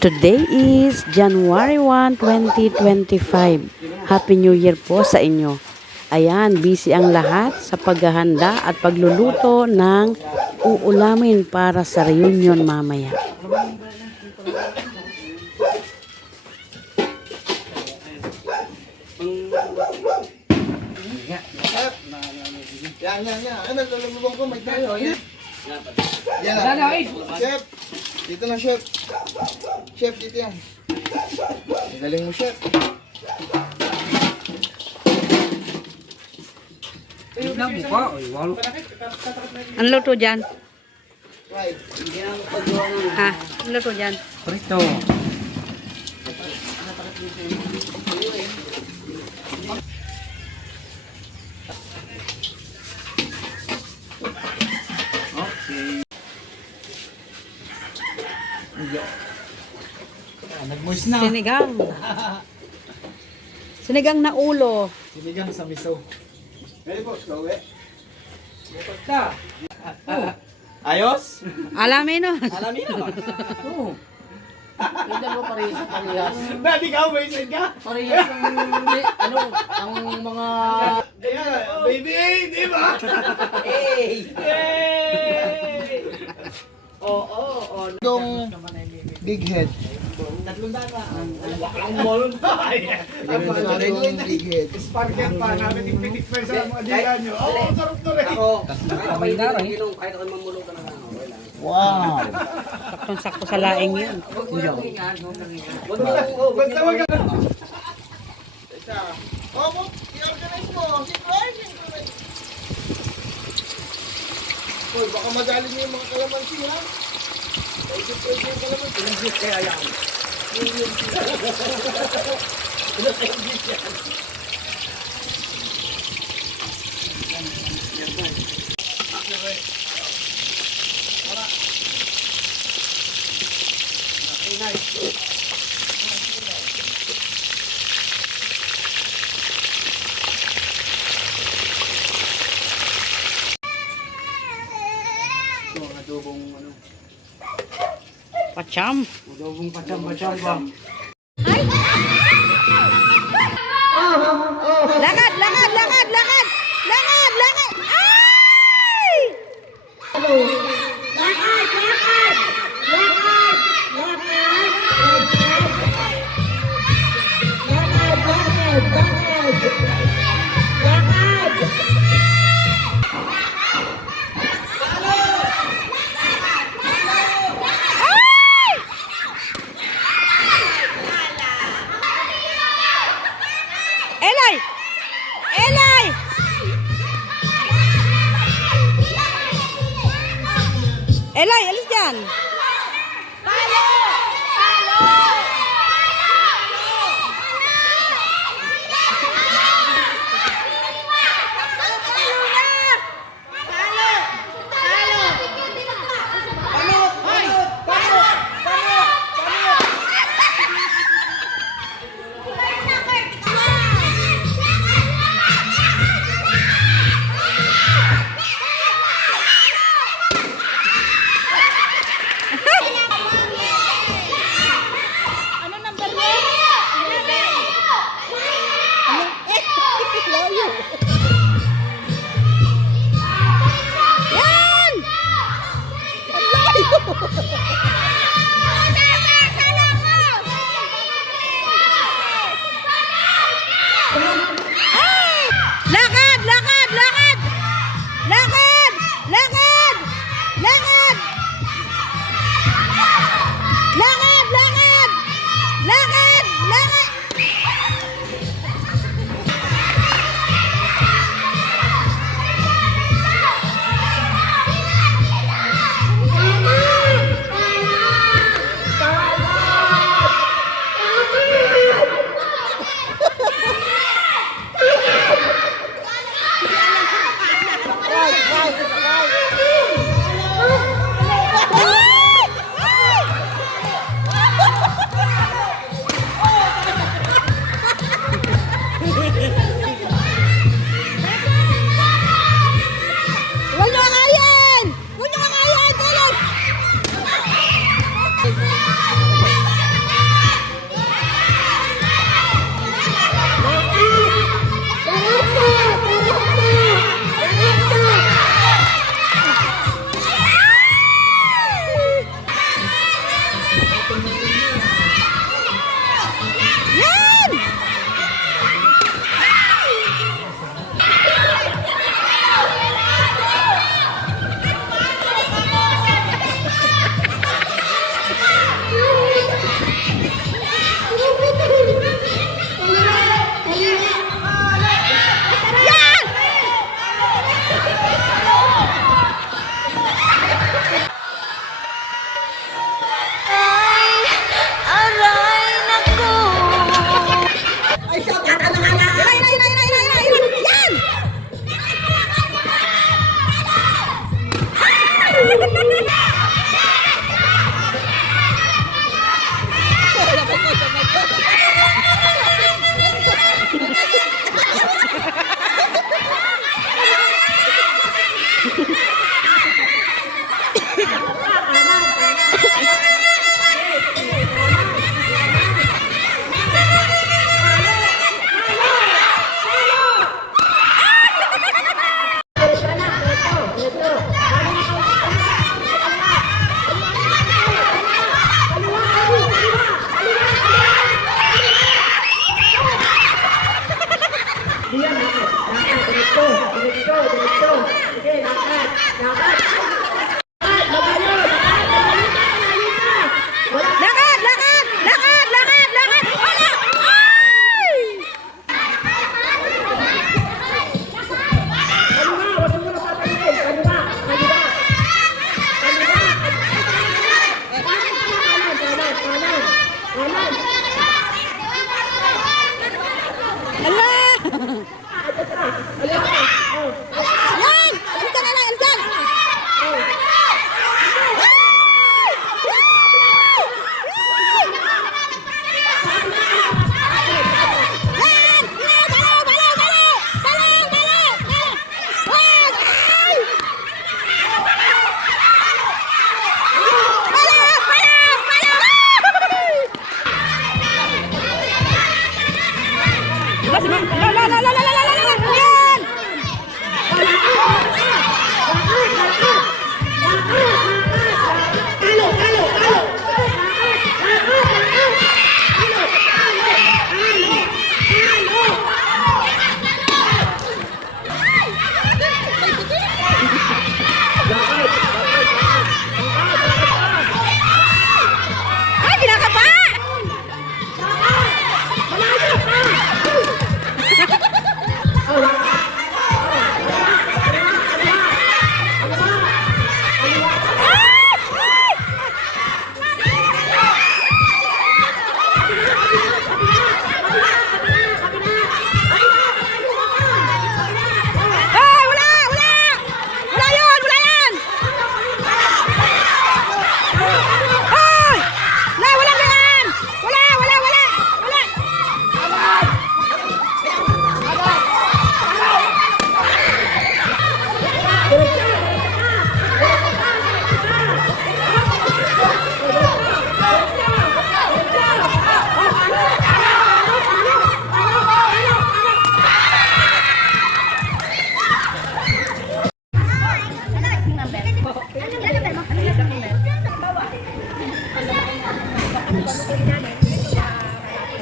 Today is January 1, 2025. Happy New Year po sa inyo. Ayan, busy ang lahat sa paghahanda at pagluluto ng uulamin para sa reunion mamaya. Yan. Ano, lalabang ko, may tayo. Yan na. Chef. Dito na, chef. Chef, dito yan. Galing mo, chef. Ano luto dyan? Right. Ha? Ano luto dyan? Prito. Nag-moist na. Sinigang. Sinigang na ulo. Sinigang sa miso. Ready po, slow eh. Ayos? Alamin no? Alamin na. Oo. Yung dalawa parehas. Dati ka, may side ka? Parehas ang mga... Ayan, baby, di ba? Hey! Yay! Yung big head. Tatlong dana. Ang molon pa. Yung big head. Sparket pa, namin ipitik pa sa mga dila nyo. Oo, sarap to rin. Kamay na rin. Kahit ako mamulong ka na lang. Wow. Saktong-sakto sa laing yun. Basta wag ka. Isa. Oh, i-organize mo. Synchronize. Hoy, baka madali niyo yung mga kalamansi, ha? Paisip-paisip yung kalamansi. Pinag-gis kaya yan. Adobong ano? Pacham. Adobong pacham-pacham ba? Lakad! Ay! Ella,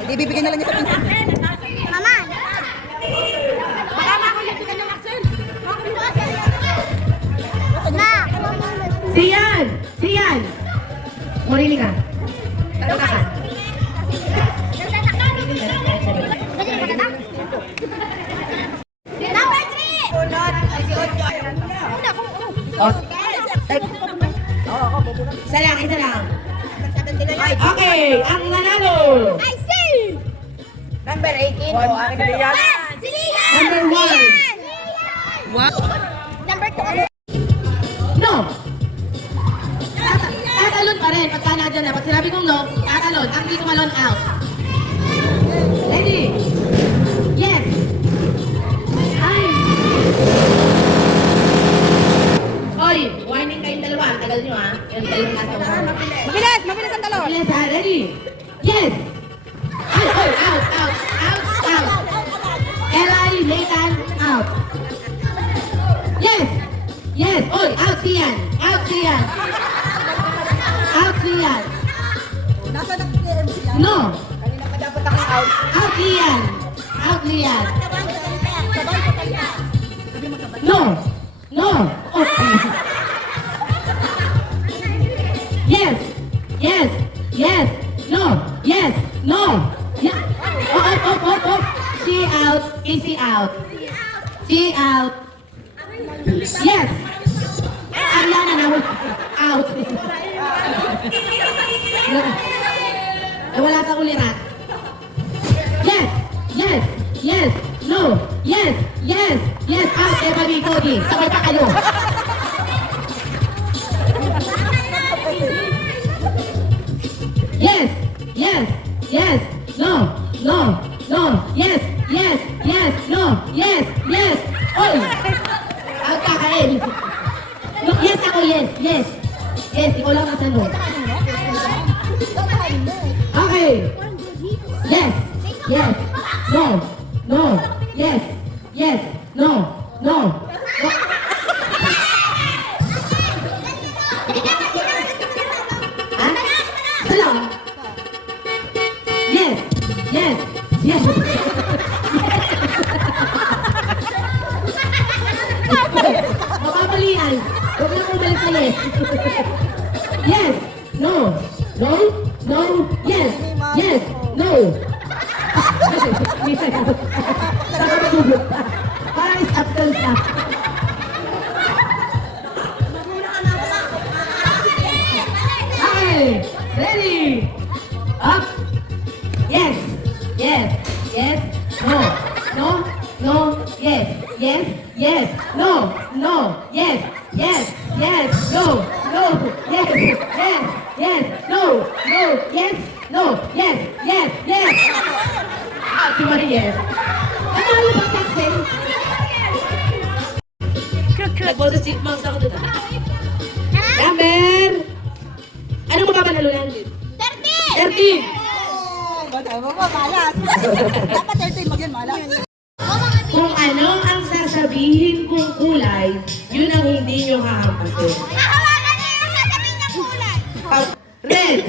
Ibibigay na lang niya sa pinsan. Mama! Baka makulipitan ng Axel! Ma! Siyan! Siyan! Morili ka. Taga ka. Number 3! Isa lang, isa lang. Okay, ang nanalo. I see! Number 18. O, akin na yan. Silihan! Number 1. Number 2. No. Tatalon pa rin pagka nandiyan na. Pag sinabi kong no, tatalon. Ang hindi tumalon out. Ready? Yes. Ay. Oy, warning kayong dalawa. tagal nyo ha. Yung talong nasa usaw. Mabilis! Mabilis ang talon! Yes, ha? Ready? Yes! Out, out, out, out, out, out. Eli, Nathan, out. Yes! Yes! Oy, out siyan! Out siyan! Out siyan! Nasa nag-PMC yan? No! Kanina pa dapat ako out. Out Lian! Out Lian! Sabay sa kanya. No! No! Oh. Yes! Yes! Yes! No! Yes! No! Yeah. Oh. She out. Easy out. She out. Yes! Ariana na out. Wala sa ulirat. Yes! Yes! Yes! No! Yes! Yes! Yes! Out, Ebony Cody! Sabay pa kayo! Yes! Yes! Yes! No! No! No! Yes! Yes! Yes! No! Yes! Yes! Oy! Out ka kain! No, yes ako! Yes! Yes! Yes! Ikaw lang ang tanong. Okay! Yes! Yes! No! No! Yes! Yes! No! No! No! Ha? Salam! Yes! Yes! Yes! Mapapalian! Huwag na kong balik sa yes! Yes! No! No! No! Yes! Yes! No! Parang is-uptown siya. Okay! Ready! Up! Yes! Yes! Yes! No! No! No! Yes! Yes! Yes! No! No! Yes! Yes! Yes! No! No! Yes! Yes! Yes! No! No! Yes! No! Yes! Yes! Yes! Ah, si Mariel. Ano ang ibang saksin? Nag-boses si Mouse ako doon. Number! Ano mo papanalunan? 30! 30! Batay mo ba, malas? Dapat 30 mag yun, malas. Kung ano ang sasabihin kong kulay, yun ang hindi nyo hahampasin. Hahawakan niyo yung sasabihin ng kulay. Red!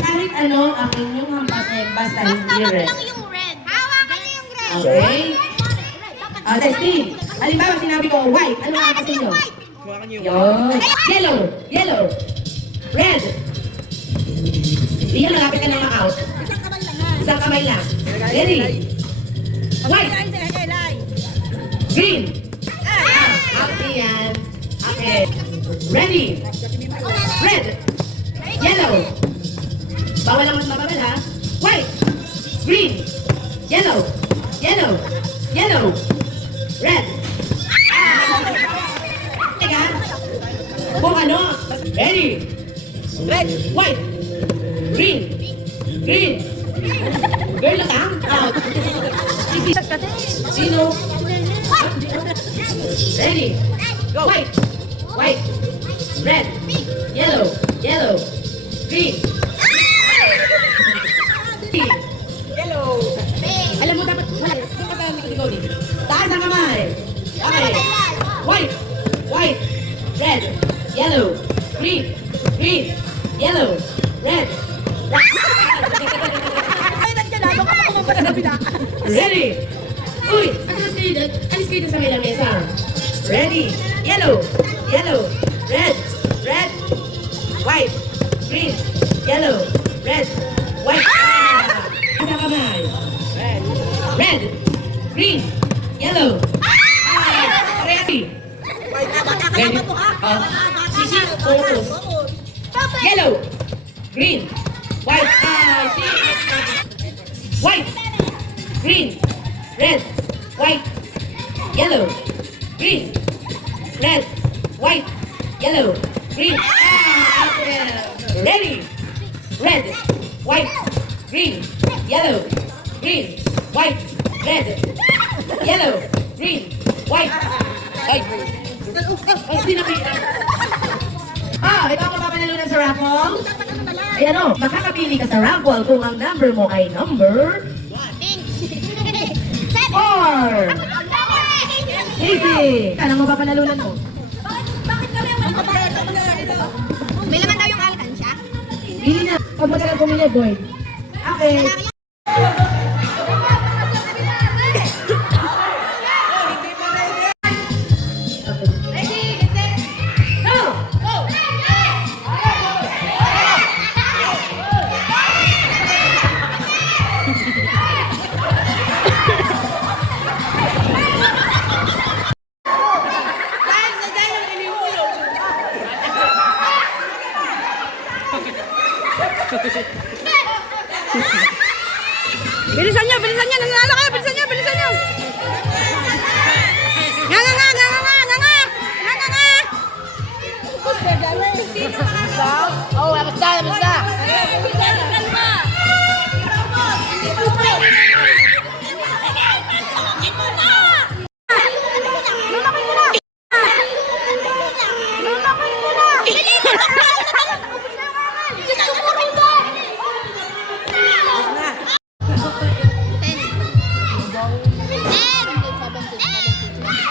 Kahit ano ang inyong hampasin, basta hindi red. yung red. Hawakan niyo yung red. Okay? Testing. Halimbawa sinabi ko white, ano ang hampasin nyo? Yun. Yellow! Yellow! Red! Iyan, malapit ka na ma-out. Isang kamay lang yan. Isang kamay lang. Ready? White! Green! Out yan. Okay. Ready? Red! Yellow! Bawal lang magbabal ha. White! Green! Yellow! Yellow! Yellow! Red! Teka! Kung ano? Ready? Red! White! Green! Green! Girl lang ha? Out! Sino? Ready? Go! White! White! Red! Yellow! Yellow! Green! Alam mo dapat wala. Doon ka sa likod-likod eh. Taas ang kamay. Okay. White. White. Red. Yellow. Green. Green. Yellow. Red. Ay, nandiyan na. Baka ako mabasa na bila. Ready. Uy, alis kayo dun. Alis kayo dun sa may lamesa. Ready. Yellow. Yellow. Red. Red. White. Green. Yellow. Red. White. Taas ang kamay. Red, green, yellow. Ready? Ready? Sisi, focus. Yellow, green, white. White, green, red, white, yellow, green, red, white, yellow, green. Ready? Red, white, green, yellow, green, white, red, yellow, green, white. Ay, ay, sinabi. Ikaw ang mapapanalunan sa raffle? Ay ano, makakapili ka sa raffle kung ang number mo ay number 4. Easy! Anong mapapanalunan mo? May laman daw yung alkansya. Hindi na. Pag matagal pumili, boy. Okay. Bilisan nyo, nanalo kayo, bilisan nyo. Nga. Oh, basta.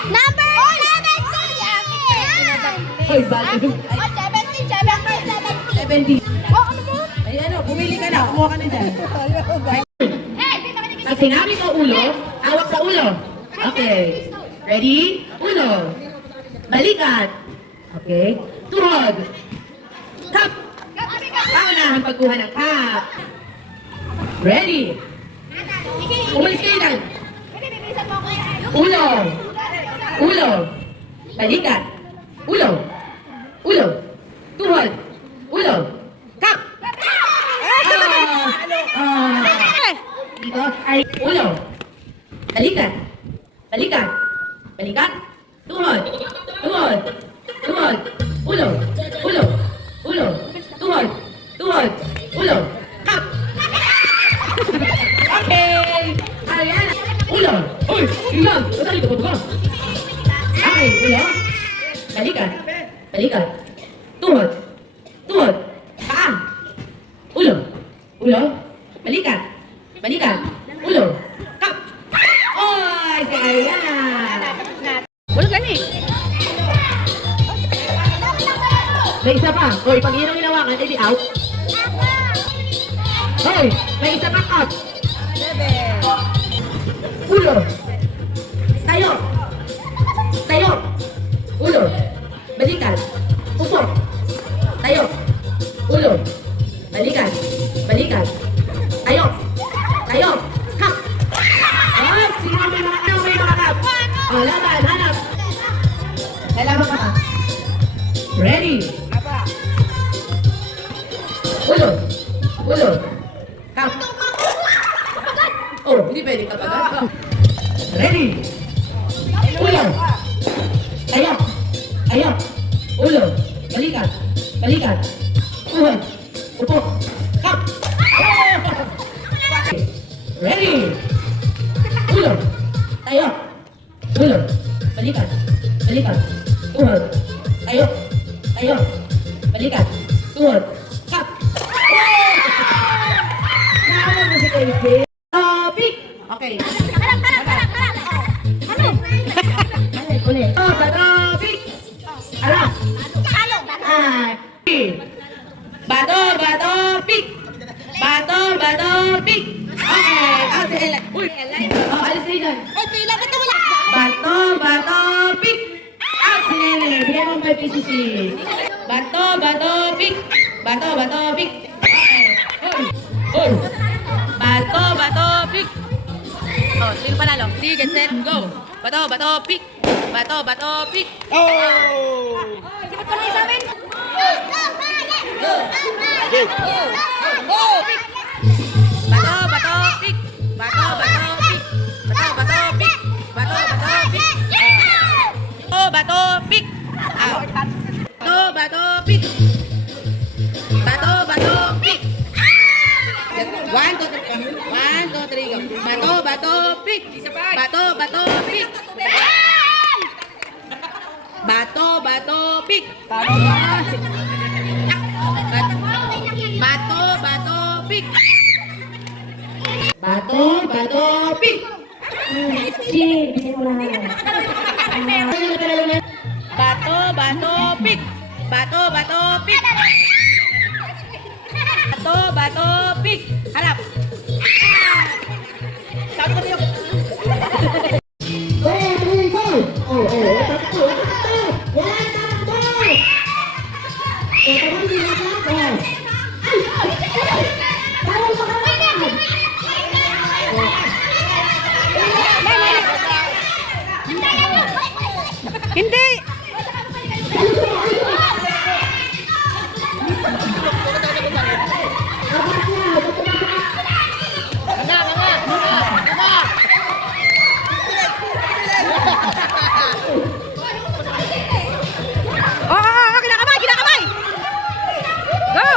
Number 17! Hoy, balik. 70. Oh, ano mo? Ay ano, bumili ka na. Kumuha ka na dyan. Pag sinabi ko ulo, hawak sa ulo. Okay. Ready? Ulo. Balikat. Okay. Tuhod. Cup. Paunahan pagkuha ng cup. Ready? Umalis kayo lang. Ulo. Ulo. Balikat. Ulo. Ulo. Tuhod. Ulo. Cup. Dito ay ulo. Balikat. Balikat. Balikat. Tuhod. Tuhod. Tuhod. Ulo. Ulo. Ulo. Tuhod. Tuhod. Ulo. Cup. Okay. Ayan. Ulo. Uy. Ilan. Basta dito ko. Okay. Ulo. Balikat. Balikat. Tuhod. Tuhod. Paa. Ulo. Ulo. Balikat. Balikat. Ulo. Cup. Oy, kaya na. Wala ka ni. May isa pa. Hoy, pag yun ang hinawakan, edi out. Hoy, may isa pa out. Ulo. Tayo. Tayo. Ulo. Balikat. Upo. Tayo. Ulo. Balikat. Balikat. Tayo. Tayo. Cup. Ah, sino may mga cup? May mga cup. Oh, laban. Hanap. Lalaban ka pa. Ready. Ulo. Ulo. Cup. Oh, hindi pwede kapag. Ready. Ulo. Tayo. Tayo. Ulo. Balikat. Balikat. Tuhod. Upo. Cup. Ready. Ulo. Tayo. Ulo. Balikat. Balikat. Tuhod. Tayo. Tayo. Balikat. Tuhod. Cup. Naman mo si Casey. Topic. Okay. Harap. Ano? Ulit. Topic. Harap. Ah. Bato, pick. Bato, pick. Okay. Uy. Oh, alis kayo dyan. Ay, pila, ba't wala? Bato, pick. Sige, bigyan mo 5 pesos si. Bato, pick. Bato, pick. Hoy. Bato, pick. Oh, sino panalo? Sige, get set, go. Bato, pick. Bato, pick. Sipot ko lang sa amin. Bato, pick. Bato, pick. Bato, pick. Bato, pick. Out. Bato, pick. Bato, pick. 1, 2, 3, go. Bato, pick. Bato, pick. Bato, pick. Bato, bato, pick! Si, bigyan mo lang. Bato, bato, pick. Bato, bato, pick. Bato, bato, pick. Harap. Sabi ko niyo. Go, go! Oh, takbo, takbo! Yan, takbo! Takbo, takbo! Ay! Tawag mo ka naman! Hindi. Kinakamay, kinakamay. Go.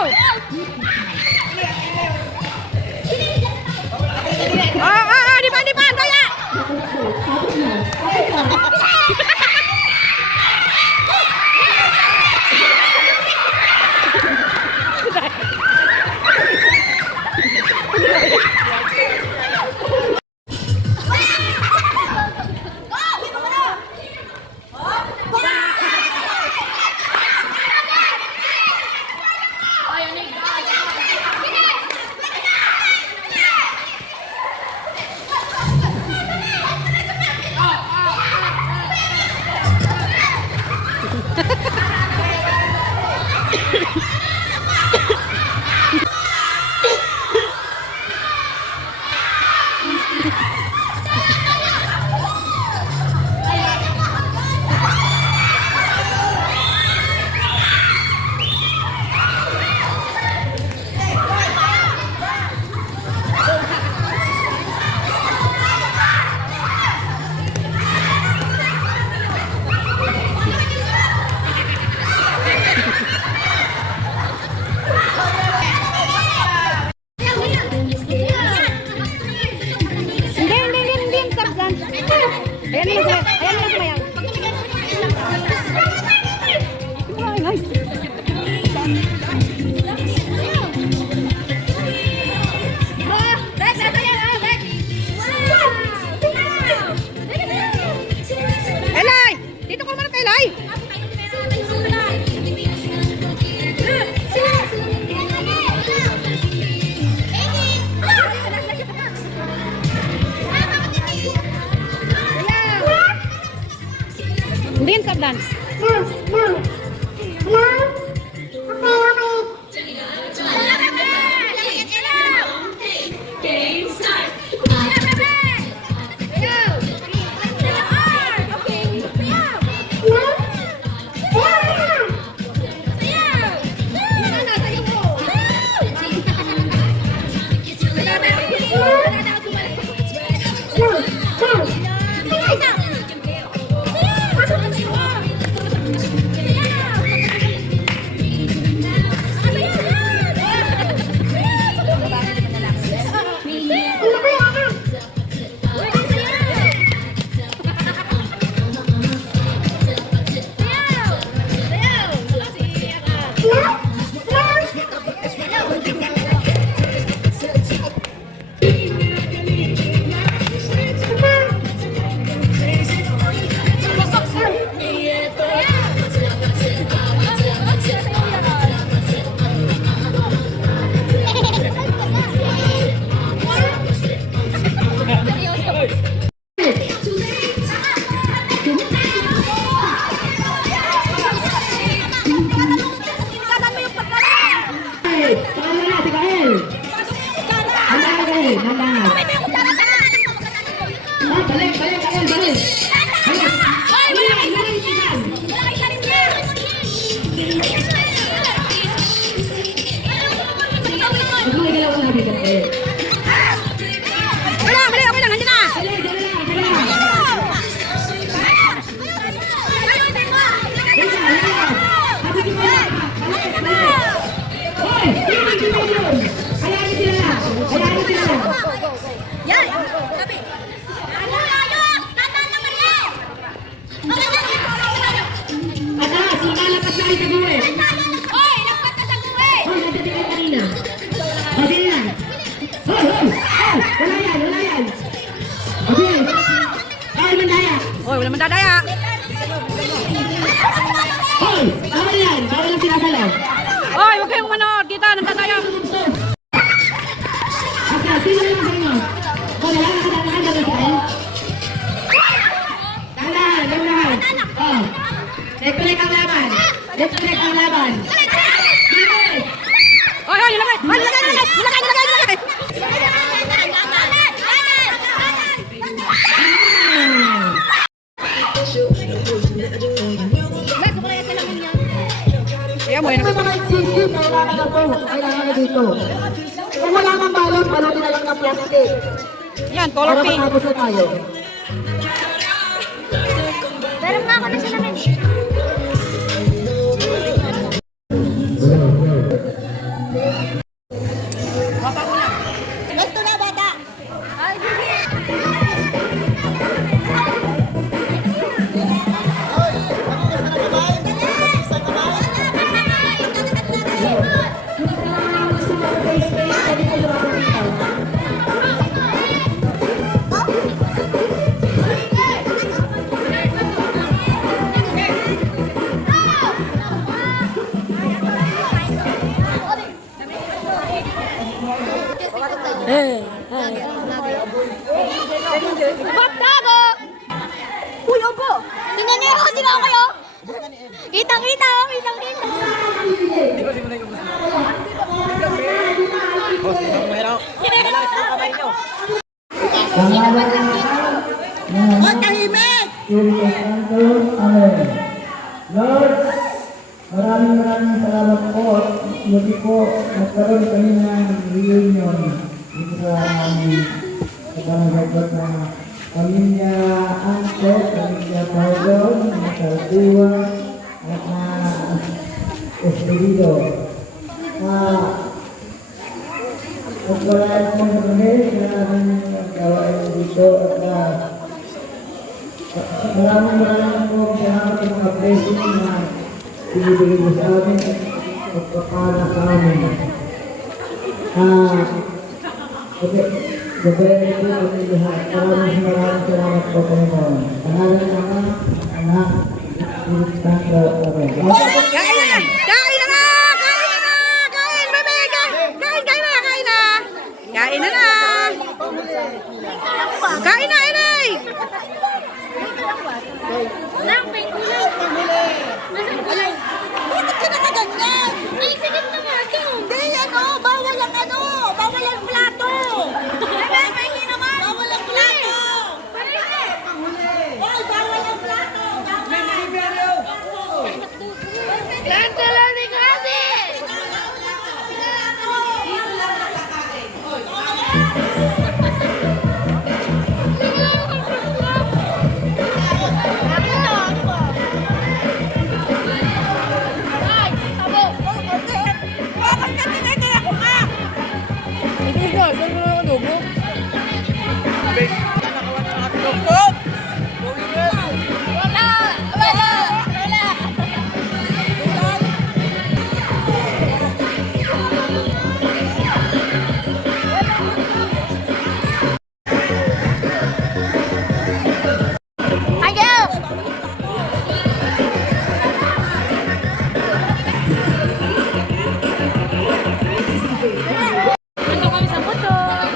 Di ba, daya. Elay! Dito ka muna, Elay! Hindi yung sabdan. Wala yan, wala yan. Okay. Bawal mandaya. Oy, wala mandadaya. Hoy, bawal yan. Bawal ang sinasalaw. Oy, huwag kayong manood. Kita, nagdadaya. Okay, sino yung sa inyo? O, lahat nakadaan ba sa inyo? Dahan. Oh. Next ang laban. Next ang laban. Oy, oy, ilagay. Oy, ilagay. Kaya mo yun. Kung mga sisi, kailangan na po. Kailangan na dito. Kung wala kang balot, balutin na lang ng plastic. Yan, color Para pink. matapos na tayo. Meron nga ako na salamin. Gusto na, bata. Ay, Ba't gago? Uy, opo! Tingnan niyo ako, tingnan ko kayo! Kitang-kita, oh, kitang-kita! Huwag tahimik! Amen. Lord, maraming salamat po. Muli po, nagkaroon kami ng reunion dito sa aming pagkakasagot ng pamilya Angko, pamilya Pardon, Saldiwa, at na Espirido. Pagkalaan mo sa kami na aming gawain dito at maraming po salamat sa mga blessing na binibigay mo sa amin at pagpapala sa amin. Gabayan po kami lahat. Maraming salamat po Panginoon. Pangalan ng Ama, Anak, Espiritu Santo. Amen. Kain na! Kain na na! Kain na na! Kain, bebe! Kain na! Kain na! Kain na na! Kain na, Inay! Bakit ka nakaganyan? Ay, sige na nga ito! Hindi, bawal ang bawal ang plato! Hindi naman! Bawal ang plato! Hoy, bawal ang plato! Planta lang ni Grabe! Nandito kami sa motor.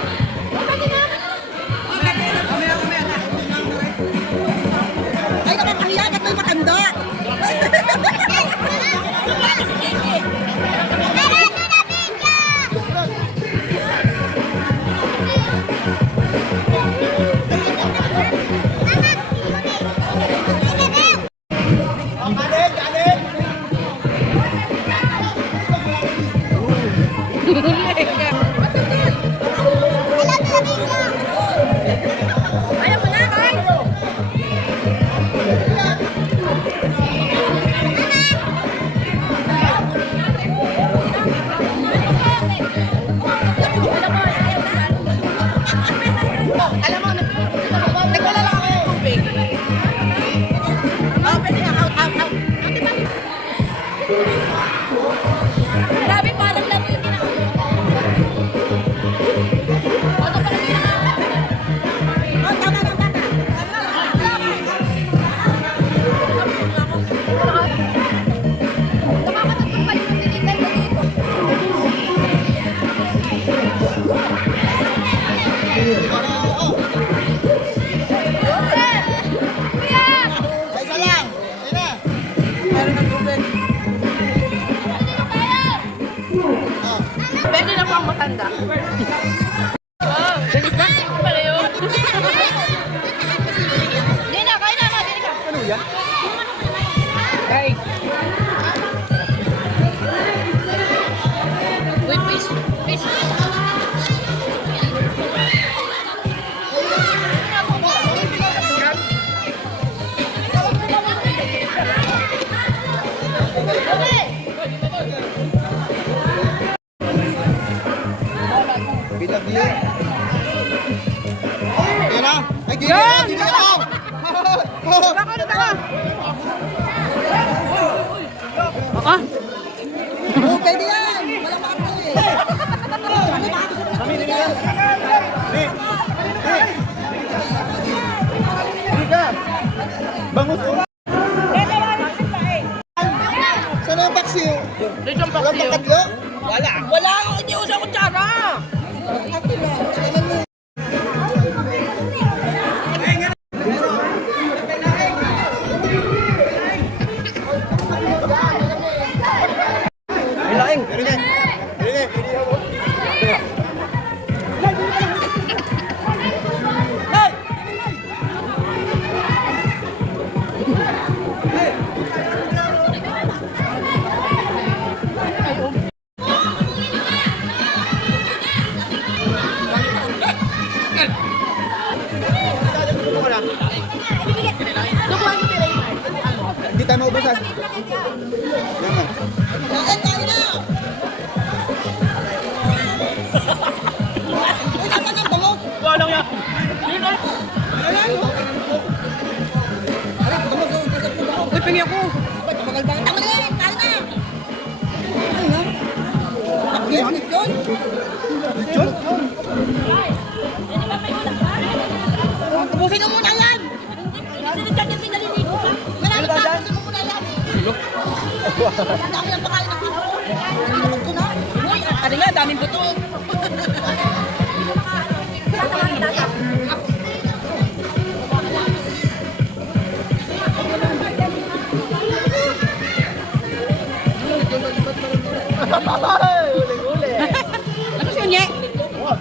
Sa isa lang. Ayun na. Pwede na pang matanda. Hindi na, kain na natin ka. Ano yan? Wait, please. Bilag-bilag. Ayun na. Ay, di ako. Ah, Oh, pwede yan. Walang bakal eh. Bangus ko. Saan ang paksiw? Walang pakadlo? Wala ako, hindi ko sa kutsara. Hindi tayo maubasan. Yan. Kain, kain na. Uy, saan ang bangos? Walang yan. Uy, pingi ako. Tumagal ba? Tama na yan, kain na. Ay, ha? Taklit yun. Ubusin mo muna yan. Sinigyan yung pinaliligo ka. Marami pa, ubusin mo muna yan. Ang dami ng pakain ng pino. Pinapag ko na. Uy, ano nga, daming buto. Ano siya niya? Oo.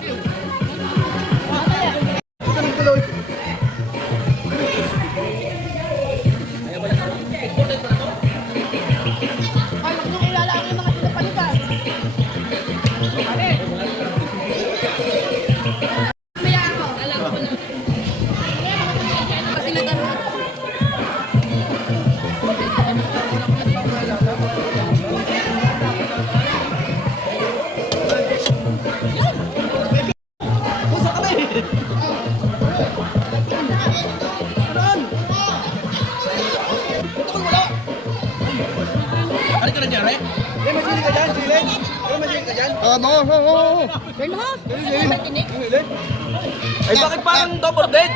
Ay, bakit parang double dead?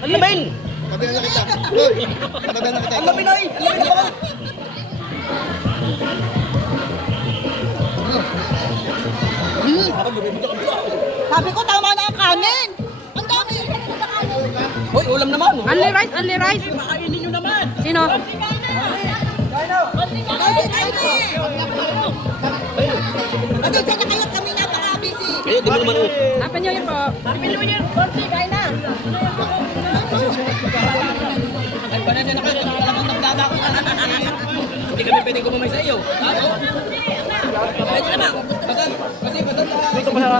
Ang lamin! Tabi na kita. Hoy, tabi na kita. Ang lamin ay! Ang lamin na ba? Sabi ko, tama na ang kanin. Ang dami yung kanin. Hoy, ulam naman! only rice, only rice. Kainin nyo naman! Sino? Kasi kain eh. Kasi dyan na kayo kami napaka-busy. Eh, di mo naman oh. Happy New Year po. Happy New Year, Corsi, kain na. Ay, panay na kayo. Talagang nagdada ko. Hindi kami pwedeng kumamay sa iyo. Pwede naman. Kasi dito pa na.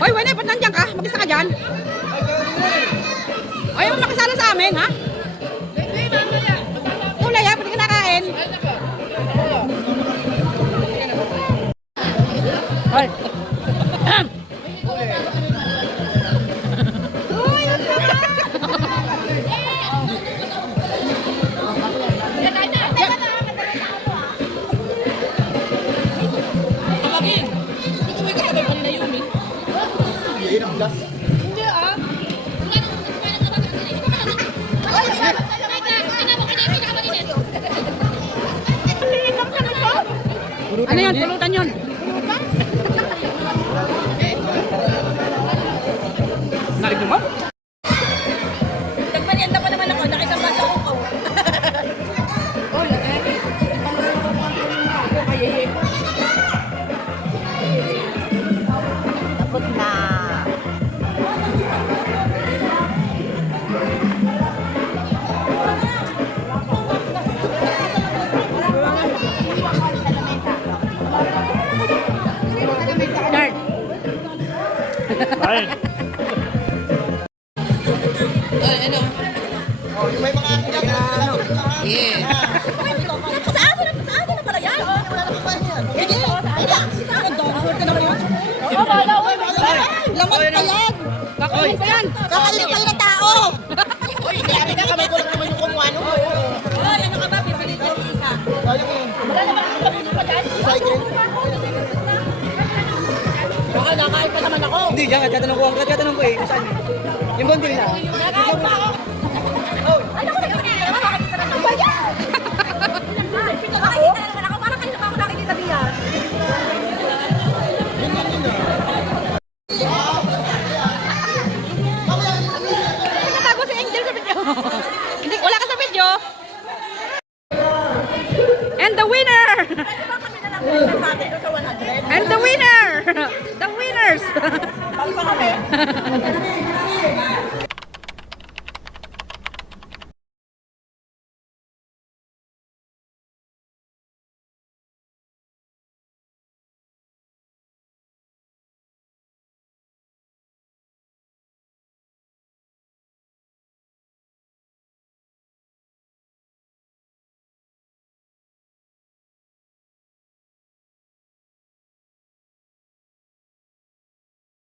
Hoy, Wene, ba't nandiyan ka? Mag-isa ka dyan? Ayaw mo makisala sa amin, ha? Ulay, ha? Pwede ka nakain. Hoy. Ano yan? Pulutan yun. Oh, yung may mga ano. Yeah. Sa akin na pala yan. Wala na pa yan. Sige. Oo, bala. Laman pa yan. Kakainin pa yan. Kakainin pa yan ng tao. Uy, kaya ka kamay ko lang naman yung kumuha nung. Ay, ano ka ba? Pipili ka ng isa. Sayang yun. Wala naman ang pagkakas pa dyan. Recycle. Baka nakain pa naman ako. Hindi, diyan, katanong ko eh. Saan yun? Yung bundle na. Nakain pa ako. Ano ko nakikita naman? Nakakita naman ba yan? Nakakita naman ako. Parang kanina pa ako nakikita diyan. Natago si Angel sa video. Hindi, wala ka sa video. And the winner! And the winner! The winners!